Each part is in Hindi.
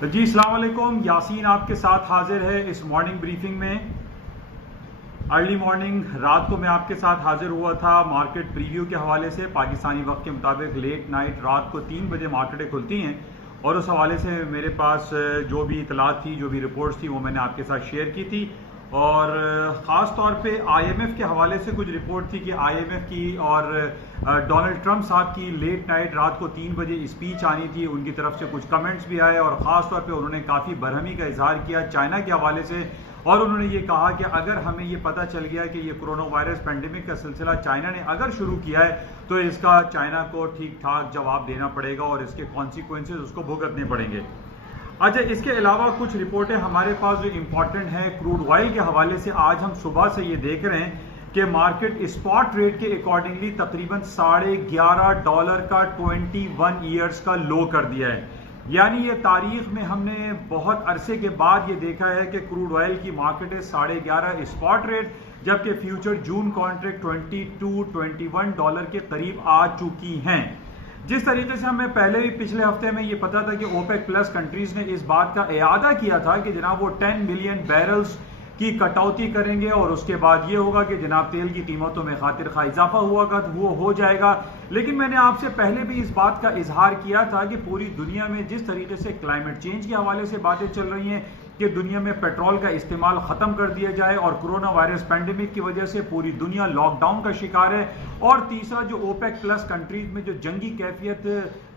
जी अस्सलाम वालेकुम। यासीन आपके साथ हाजिर है इस मॉर्निंग ब्रीफिंग में। अर्ली मॉर्निंग रात को मैं आपके साथ हाजिर हुआ था मार्केट प्रीव्यू के हवाले से। पाकिस्तानी वक्त के मुताबिक लेट नाइट रात को 3 बजे मार्केटें खुलती हैं और उस हवाले से मेरे पास जो भी इतलात थी, जो भी रिपोर्ट्स थी, वो मैंने आपके साथ शेयर की थी। और ख़ास तौर पे IMF के हवाले से कुछ रिपोर्ट थी कि IMF की और डोनाल्ड ट्रंप साहब की लेट नाइट रात को 3 बजे स्पीच आनी थी। उनकी तरफ से कुछ कमेंट्स भी आए और ख़ास तौर पे उन्होंने काफ़ी बरहमी का इजहार किया चाइना के हवाले से। और उन्होंने ये कहा कि अगर हमें ये पता चल गया कि ये कोरोना वायरस पेंडेमिक का सिलसिला चाइना ने अगर शुरू किया है तो इसका चाइना को ठीक ठाक जवाब देना पड़ेगा और इसके कॉन्सिक्वेंसेज उसको भुगतने पड़ेंगे। अच्छा, इसके अलावा कुछ रिपोर्टें हमारे पास जो इंपॉर्टेंट हैं क्रूड ऑयल के हवाले से। आज हम सुबह से ये देख रहे हैं कि मार्केट स्पॉट रेट के अकॉर्डिंगली तकरीबन $11.5 का 21 ईयर्स का लो कर दिया है। यानी ये तारीख में हमने बहुत अरसे के बाद ये देखा है कि क्रूड ऑयल की मार्केट है $11.5 स्पॉट रेट, जबकि फ्यूचर जून कॉन्ट्रैक्ट $22-21 के करीब आ चुकी हैं। जिस तरीके से हमें पहले भी पिछले हफ्ते में ये पता था कि ओपेक प्लस कंट्रीज ने इस बात का इरादा किया था कि जनाब वो 10 मिलियन बैरल्स की कटौती करेंगे और उसके बाद ये होगा कि जनाब तेल की कीमतों में खातिर खा इजाफा हुआ वो हो जाएगा। लेकिन मैंने आपसे पहले भी इस बात का इजहार किया था कि पूरी दुनिया में जिस तरीके से क्लाइमेट चेंज के हवाले से बातें चल रही हैं कि दुनिया में पेट्रोल का इस्तेमाल खत्म कर दिया जाए और कोरोना वायरस पेंडेमिक की वजह से पूरी दुनिया लॉकडाउन का शिकार है। और तीसरा, जो ओपेक प्लस कंट्रीज में जो जंगी कैफियत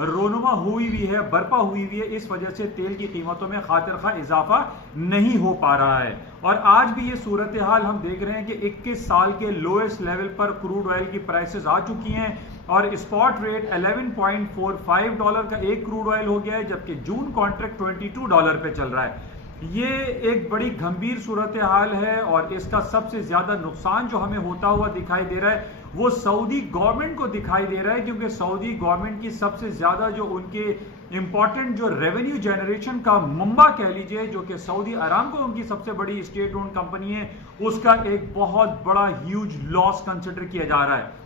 रोनुमा हुई हुई है, बर्पा हुई हुई है, इस वजह से तेल की कीमतों में खातिर खा इजाफा नहीं हो पा रहा है। और आज भी ये सूरत हाल हम देख रहे हैं कि 21 साल के लोएस्ट लेवल पर क्रूड ऑयल की प्राइसेस आ चुकी हैं और स्पॉट रेट $11.45 का एक क्रूड ऑयल हो गया है, जबकि जून कॉन्ट्रैक्ट $22 पे चल रहा है। ये एक बड़ी गंभीर सूरत हाल है और इसका सबसे ज्यादा नुकसान जो हमें होता हुआ दिखाई दे रहा है वो सऊदी गवर्नमेंट को दिखाई दे रहा है, क्योंकि सऊदी गवर्नमेंट की सबसे ज्यादा जो उनके इंपॉर्टेंट जो रेवेन्यू जनरेशन का मंबा कह लीजिए, जो कि सऊदी अरामको उनकी सबसे बड़ी स्टेट ओन्ड कंपनी है, उसका एक बहुत बड़ा ह्यूज लॉस कंसिडर किया जा रहा है।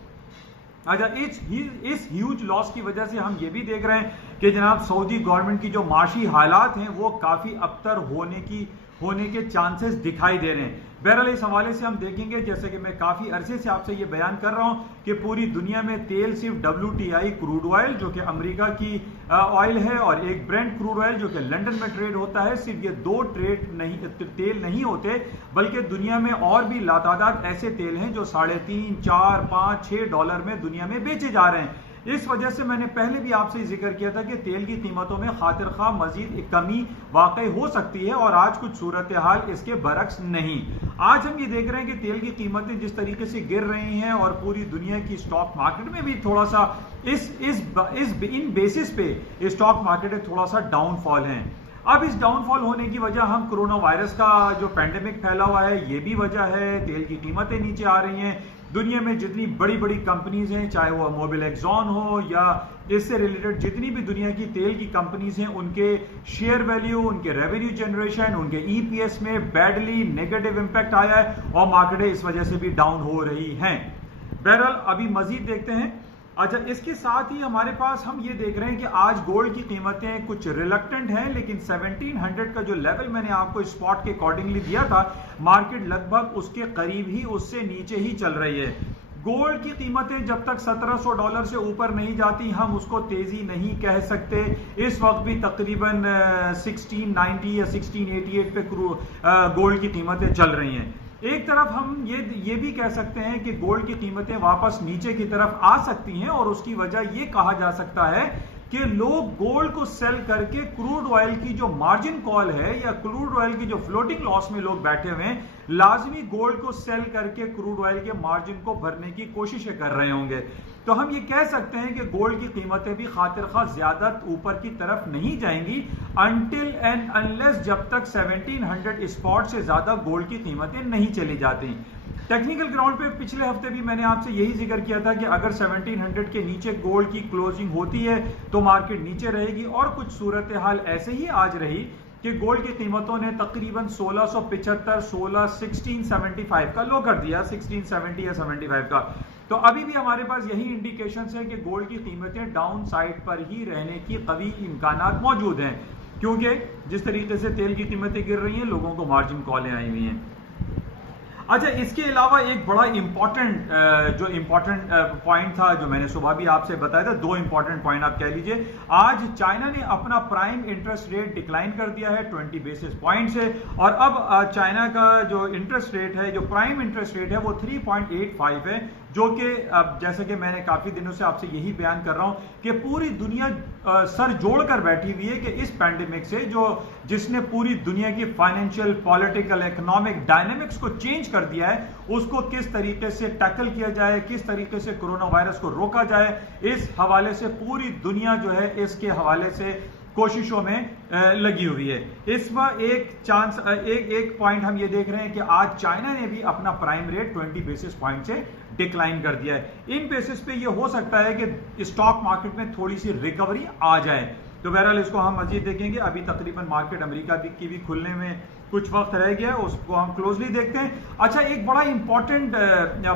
अच्छा, इस ह्यूज लॉस की वजह से हम ये भी देख रहे हैं कि जनाब सऊदी गवर्नमेंट की जो माशी हालात हैं वो काफी अबतर होने के चांसेस दिखाई दे रहे हैं। बहरहाल इस हवाले से हम देखेंगे, जैसे कि मैं काफी अरसे से आपसे ये बयान कर रहा हूं कि पूरी दुनिया में तेल सिर्फ WTI क्रूड ऑयल जो कि अमेरिका की ऑयल है और एक ब्रेंट क्रूड ऑयल जो कि लंदन में ट्रेड होता है, सिर्फ ये दो तेल नहीं होते, बल्कि दुनिया में और भी लातादाद ऐसे तेल हैं जो $3.5, $4, $5, $6 में दुनिया में बेचे जा रहे हैं। इस वजह से मैंने पहले भी आपसे जिक्र किया था कि तेल की कीमतों में खातिर खा मजीद कमी वाकई हो सकती है और आज कुछ सूरत हाल इसके बरक्स नहीं। आज हम ये देख रहे हैं कि तेल की कीमतें जिस तरीके से गिर रही हैं और पूरी दुनिया की स्टॉक मार्केट में भी थोड़ा सा इन बेसिस पे स्टॉक मार्केट थोड़ा सा डाउनफॉल है। अब इस डाउनफॉल होने की वजह हम कोरोना वायरस का जो पेंडेमिक फैला हुआ है ये भी वजह है। तेल की कीमतें नीचे आ रही हैं। दुनिया में जितनी बड़ी बड़ी कंपनीज हैं, चाहे वो मोबिल एक्सॉन हो या इससे रिलेटेड जितनी भी दुनिया की तेल की कंपनीज हैं, उनके शेयर वैल्यू, उनके रेवेन्यू जनरेशन, उनके EPS में बैडली नेगेटिव इंपैक्ट आया है और मार्केटें इस वजह से भी डाउन हो रही हैं। बहरहाल अभी मजीद देखते हैं। अच्छा, इसके साथ ही हमारे पास हम ये देख रहे हैं कि आज गोल्ड की कीमतें कुछ रिलक्टेंट हैं, लेकिन 1700 का जो लेवल मैंने आपको स्पॉट के अकॉर्डिंगली दिया था, मार्केट लगभग उसके करीब ही, उससे नीचे ही चल रही है। गोल्ड की कीमतें जब तक $1700 से ऊपर नहीं जाती हम उसको तेजी नहीं कह सकते। इस वक्त भी तकरीबन 1690 या 1688 पे गोल्ड की कीमतें चल रही हैं। एक तरफ हम ये भी कह सकते हैं कि गोल्ड की कीमतें वापस नीचे की तरफ आ सकती हैं और उसकी वजह ये कहा जा सकता है कि लोग गोल्ड को सेल करके क्रूड ऑयल की जो मार्जिन कॉल है या क्रूड ऑयल की जो फ्लोटिंग लॉस में लोग बैठे हुए हैं, लाजमी गोल्ड को सेल करके क्रूड ऑयल के मार्जिन को भरने की कोशिशें कर रहे होंगे। तो हम ये कह सकते हैं कि गोल्ड की कीमतें भी खातिर खा ज्यादा ऊपर की तरफ नहीं जाएंगी अनटिल एंड अनलेस, जब तक 1700 स्पॉट से ज्यादा गोल्ड की कीमतें नहीं चली जाती। टेक्निकल ग्राउंड पे पिछले हफ्ते भी मैंने आपसे यही जिक्र किया था कि अगर 1700 के नीचे गोल्ड की क्लोजिंग होती है तो मार्केट नीचे रहेगी और कुछ सूरत हाल ऐसे ही आज रही कि गोल्ड की कीमतों ने तकरीबन 1675 का लो कर दिया, 1670 या 75 का। तो अभी भी हमारे पास यही इंडिकेशंस है कि गोल्ड की कीमतें डाउन साइड पर ही रहने की कभी इम्कानात मौजूद हैं। क्योंकि जिस तरीके से तेल की कीमतें गिर रही हैं, लोगों को मार्जिन कॉलें आई हुई हैं। अच्छा, इसके अलावा एक बड़ा इंपॉर्टेंट पॉइंट था जो मैंने सुबह भी आपसे बताया था, दो इंपॉर्टेंट पॉइंट आप कह लीजिए। आज चाइना ने अपना प्राइम इंटरेस्ट रेट डिक्लाइन कर दिया है 20 बेसिस पॉइंट से, और अब चाइना का जो इंटरेस्ट रेट है, जो प्राइम इंटरेस्ट रेट है, वो 3.85 है, जो कि अब जैसे कि मैंने काफी दिनों से आपसे यही बयान कर रहा हूं कि पूरी दुनिया सर जोड़कर बैठी हुई है कि इस पैंडेमिक से जिसने पूरी दुनिया की फाइनेंशियल, पॉलिटिकल, इकोनॉमिक डायनेमिक्स को चेंज कर दिया है, उसको किस तरीके से टैकल किया जाए, किस तरीके से कोरोना वायरस को रोका जाए, इस हवाले से पूरी दुनिया जो है इसके हवाले से कोशिशों में लगी हुई है। इसमें एक पॉइंट हम ये देख रहे हैं कि आज चाइना ने भी अपना प्राइम रेट 20 बेसिस पॉइंट से डिक्लाइन कर दिया है। इन बेसिस पे ये हो सकता है कि स्टॉक मार्केट में थोड़ी सी रिकवरी आ जाए, तो बहरहाल इसको हम मजीद देखेंगे। अभी तकरीबन मार्केट अमेरिका की भी खुलने में कुछ वक्त रह गया, उसको हम क्लोजली देखते हैं। अच्छा, एक बड़ा इंपॉर्टेंट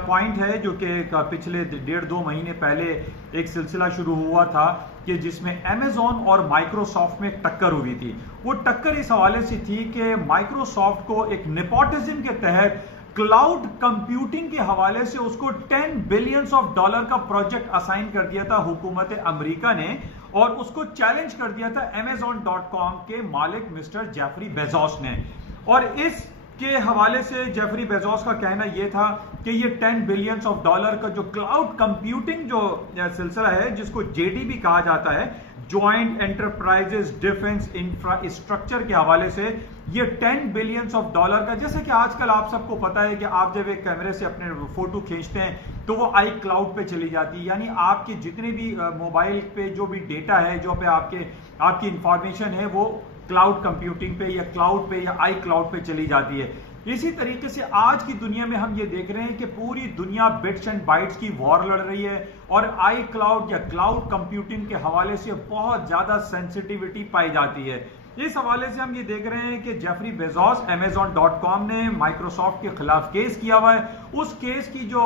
पॉइंट है जो कि पिछले 1.5-2 महीने पहले एक सिलसिला शुरू हुआ था कि जिसमें अमेजॉन और माइक्रोसॉफ्ट में टक्कर हुई थी। वो टक्कर इस हवाले से थी कि माइक्रोसॉफ्ट को एक नेपोटिज्म के तहत क्लाउड कंप्यूटिंग के हवाले से उसको $10 बिलियन का प्रोजेक्ट असाइन कर दिया था हुकूमत अमेरिका ने, और उसको चैलेंज कर दिया था Amazon.com के मालिक मिस्टर जेफरी बेजोस ने। और इसके हवाले से जेफरी बेजोस का कहना यह था कि ये $10 बिलियन का जो क्लाउड कंप्यूटिंग जो सिलसिला है, जिसको JDB कहा जाता है, ज्वाइंट एंटरप्राइजेस डिफेंस इंफ्रास्ट्रक्चर के हवाले से, ये $10 बिलियन का, जैसे कि आजकल आप सबको पता है कि आप जब एक कैमरे से अपने फोटो खींचते हैं तो वो आई क्लाउड पे चली जाती है, यानी आपके जितने भी मोबाइल पे जो भी डेटा है, जो पे आपकी इंफॉर्मेशन है, वो क्लाउड कंप्यूटिंग पे या क्लाउड पे या आई क्लाउड पे चली जाती है। इसी तरीके से आज की दुनिया में हम ये देख रहे हैं कि पूरी दुनिया बिट्स एंड बाइट्स की वॉर लड़ रही है, और आई क्लाउड या क्लाउड कंप्यूटिंग के हवाले से बहुत ज्यादा सेंसिटिविटी पाई जाती है। इस हवाले से हम ये देख रहे हैं कि जेफरी बेजोस, Amazon.com ने माइक्रोसॉफ्ट के खिलाफ केस किया हुआ है। उस केस की जो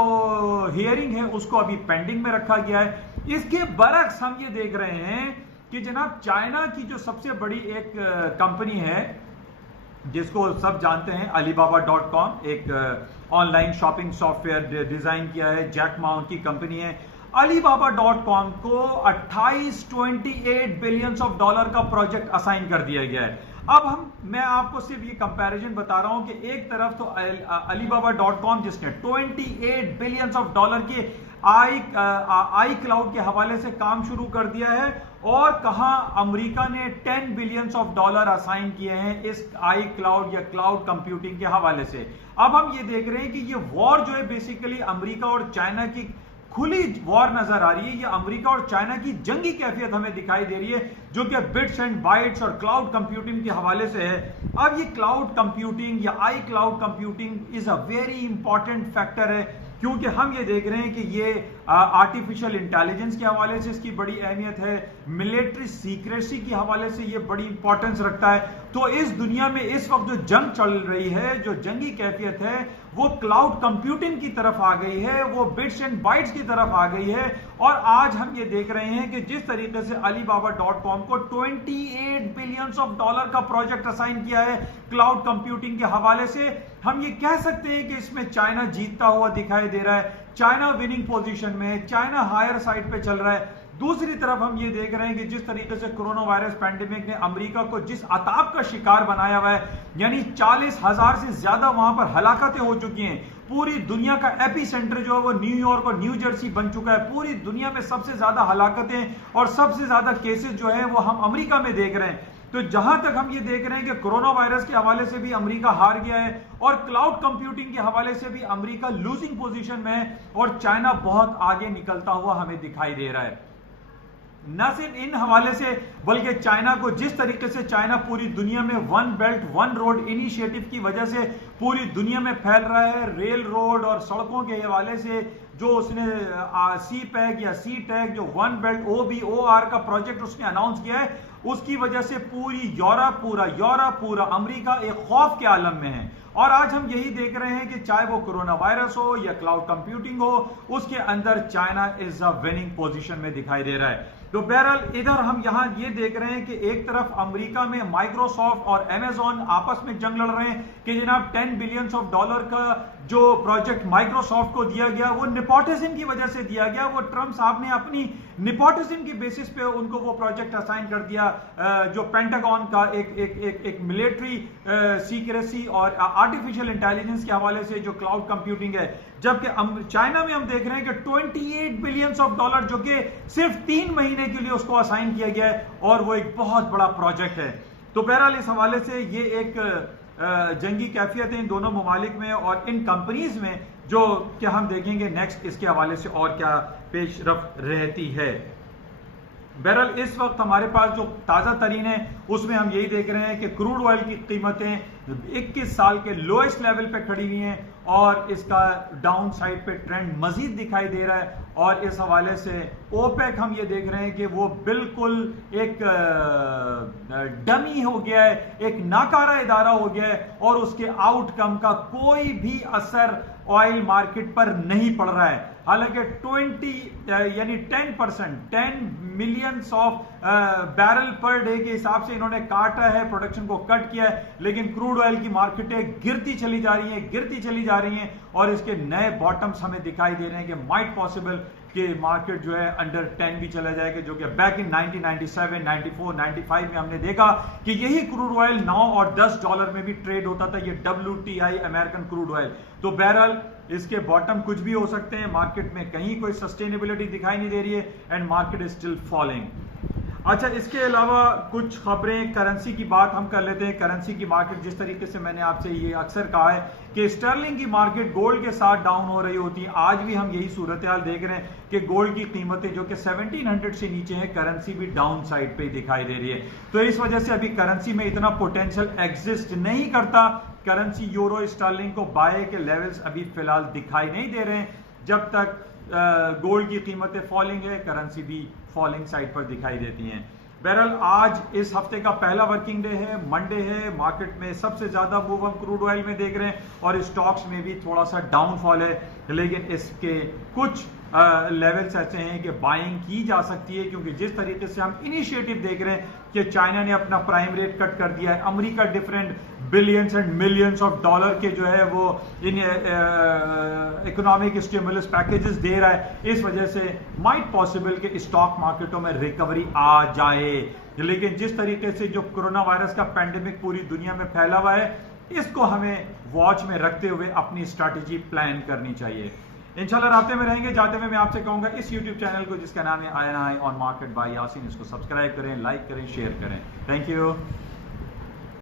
हियरिंग है उसको अभी पेंडिंग में रखा गया है। इसके बरक्स हम ये देख रहे हैं कि जनाब चाइना की जो सबसे बड़ी एक कंपनी है, जिसको सब जानते हैं, Alibaba.com, एक ऑनलाइन शॉपिंग सॉफ्टवेयर डिजाइन किया है, जैक मा उनकी कंपनी है। Alibaba.com को 28 बिलियन का प्रोजेक्ट असाइन कर दिया गया है। अब मैं आपको सिर्फ ये कंपैरिजन बता रहा हूं कि एक तरफ तो Alibaba.com जिसने 28 बिलियन की आई क्लाउड के हवाले से काम शुरू कर दिया है, और कहां अमेरिका ने $10 बिलियन असाइन किए हैं इस आई क्लाउड या क्लाउड कंप्यूटिंग के हवाले से। अब हम ये देख रहे हैं कि ये वॉर जो है बेसिकली अमेरिका और चाइना की खुली वॉर नजर आ रही है। ये अमेरिका और चाइना की जंगी कैफियत हमें दिखाई दे रही है, जो कि बिट्स एंड बाइट्स और क्लाउड कंप्यूटिंग के हवाले से है। अब ये क्लाउड कंप्यूटिंग या I cloud computing is a very important factor है, क्योंकि हम ये देख रहे हैं कि ये आर्टिफिशियल इंटेलिजेंस के हवाले से इसकी बड़ी अहमियत है, मिलिट्री सीक्रेसी के हवाले से ये बड़ी इंपॉर्टेंस रखता है। तो इस दुनिया में इस वक्त जो जंग चल रही है, जो जंगी कैफियत है, वो क्लाउड कंप्यूटिंग की तरफ आ गई है, वो बिट्स एंड बाइट्स की तरफ आ गई है। और आज हम ये देख रहे हैं कि जिस तरीके से Alibaba.com को $28 बिलियन का प्रोजेक्ट असाइन किया है क्लाउड कंप्यूटिंग के हवाले से, हम ये कह सकते हैं कि इसमें चाइना जीतता हुआ दिखाई दे रहा है। चाइना विनिंग पोजीशन में, चाइना हायर साइड पे चल रहा है। दूसरी तरफ हम ये देख रहे हैं कि जिस तरीके से कोरोना वायरस पैंडेमिक ने अमेरिका को जिस अताप का शिकार बनाया हुआ है, यानी 40,000 से ज्यादा वहां पर हलाकतें हो चुकी हैं। पूरी दुनिया का एपी सेंटर जो है वो न्यूयॉर्क और न्यू जर्सी बन चुका है। पूरी दुनिया में सबसे ज्यादा हलाकतें और सबसे ज्यादा केसेस जो है वो हम अमेरिका में देख रहे हैं। तो जहां तक हम ये देख रहे हैं कि कोरोना वायरस के हवाले से भी अमेरिका हार गया है, और क्लाउड कंप्यूटिंग के हवाले से भी अमेरिका लूजिंग पोजीशन में है, और चाइना बहुत आगे निकलता हुआ हमें दिखाई दे रहा है। न सिर्फ इन हवाले से, बल्कि चाइना को जिस तरीके से चाइना पूरी दुनिया में one belt one road initiative की वजह से पूरी दुनिया में फैल रहा है, रेल रोड और सड़कों के हवाले से जो उसने सी पैक या सी टैग जो वन बेल्ट OBOR का प्रोजेक्ट उसने अनाउंस किया है, उसकी वजह से पूरी यूरोप, पूरा अमेरिका एक खौफ के आलम में है। और आज हम यही देख रहे हैं कि चाहे वो कोरोना वायरस हो या क्लाउड कंप्यूटिंग हो, उसके अंदर China is a winning position में दिखाई दे रहा है। तो बहरहाल इधर हम यहां ये देख रहे हैं कि एक तरफ अमेरिका में माइक्रोसॉफ्ट और अमेजॉन आपस में जंग लड़ रहे हैं कि जनाब $10 बिलियन का जो प्रोजेक्ट माइक्रोसॉफ्ट को दिया गया वो नेपोटिज्म की वजह से दिया गया। वो ट्रंप साहब ने अपनी नेपोटिज्म की बेसिस पे उनको वो प्रोजेक्ट असाइन कर दिया, जो पेंटागन का एक मिलिट्री सीक्रेसी और आर्टिफिशियल इंटेलिजेंस के हवाले से जो क्लाउड कंप्यूटिंग है। जबकि चाइना में हम देख रहे हैं कि $28 बिलियन जो कि सिर्फ 3 महीने के लिए उसको असाइन किया गया है और वो एक बहुत बड़ा प्रोजेक्ट है। तो बहरहाल इस हवाले से ये एक जंगी कैफियत है इन दोनों ममालिक में और इन कंपनीज में, जो कि हम देखेंगे नेक्स्ट इसके हवाले से और क्या पेशरफ्त रहती है। बहरहाल इस वक्त हमारे पास जो ताज़ा तरीन है उसमें हम यही देख रहे हैं कि क्रूड ऑयल की कीमतें 21 साल के लोएस्ट लेवल पे खड़ी हुई हैं और इसका डाउन साइड पे ट्रेंड मजीद दिखाई दे रहा है। और इस हवाले से ओपेक हम ये देख रहे हैं कि वो बिल्कुल एक डमी हो गया है, एक नाकारा इदारा हो गया है और उसके आउटकम का कोई भी असर ऑयल मार्केट पर नहीं पड़ रहा है। हालांकि 10 मिलियन बैरल पर डे के हिसाब से इन्होंने काटा है, प्रोडक्शन को कट किया है, लेकिन क्रूड ऑयल की मार्केटें गिरती चली जा रही हैं और इसके नए बॉटम्स हमें दिखाई दे रहे हैं कि माइट पॉसिबल कि मार्केट जो है अंडर 10 भी चला जाएगा, जो कि बैक इन 1997, 94, 95 में हमने देखा कि यही क्रूड ऑयल $9 और $10 में भी ट्रेड होता था, ये WTI अमेरिकन क्रूड ऑयल। तो बहरहाल इसके बॉटम कुछ भी हो सकते हैं, मार्केट में कहीं कोई सस्टेनेबिलिटी दिखाई नहीं दे रही है and market is still falling. अच्छा, इसके अलावा कुछ खबरें करेंसी की बात हम कर लेते हैं। करेंसी की मार्केट, जिस तरीके से मैंने आपसे ये अक्सर कहा है कि स्टर्लिंग की मार्केट गोल्ड के साथ डाउन हो रही होती है, आज भी हम यही सूरत हाल देख रहे हैं कि गोल्ड की कीमतें जो कि 1700 से नीचे है, करेंसी भी डाउन साइड पे दिखाई दे रही है। तो इस वजह से अभी करेंसी में इतना पोटेंशियल एग्जिस्ट नहीं करता। करेंसी यूरो स्टर्लिंग को बाय के लेवल्स अभी फिलहाल दिखाई नहीं दे रहे हैं। जब तक गोल्ड की कीमतें फॉलिंग है, करेंसी भी फॉलिंग साइड पर दिखाई देती हैं। बहरहाल आज इस हफ्ते का पहला वर्किंग डे है, मंडे है। मार्केट में सबसे ज्यादा मूव हम क्रूड ऑयल में देख रहे हैं और स्टॉक्स में भी थोड़ा सा डाउनफॉल है, लेकिन इसके कुछ लेवल्स ऐसे हैं कि बाइंग की जा सकती है, क्योंकि जिस तरीके से हम इनिशिएटिव देख रहे हैं कि चाइना ने अपना प्राइम रेट कट कर दिया है, America different billions and millions of dollar के जो है वो इन इकोनॉमिक स्टिमुलस पैकेजेस दे रहा है, इस वजह से माइट पॉसिबल कि स्टॉक मार्केटों में रिकवरी आ जाए। लेकिन जिस तरीके से जो कोरोना वायरस का पैंडेमिक पूरी दुनिया में फैला हुआ है, इसको हमें वॉच में रखते हुए अपनी स्ट्रैटेजी प्लान करनी चाहिए। इंशाल्लाह रास्ते में रहेंगे। जाते हुए मैं आपसे कहूंगा इस YouTube चैनल को जिसका नाम है INI on market by Yasin, इसको सब्सक्राइब करें, लाइक करें, शेयर करें। Thank you.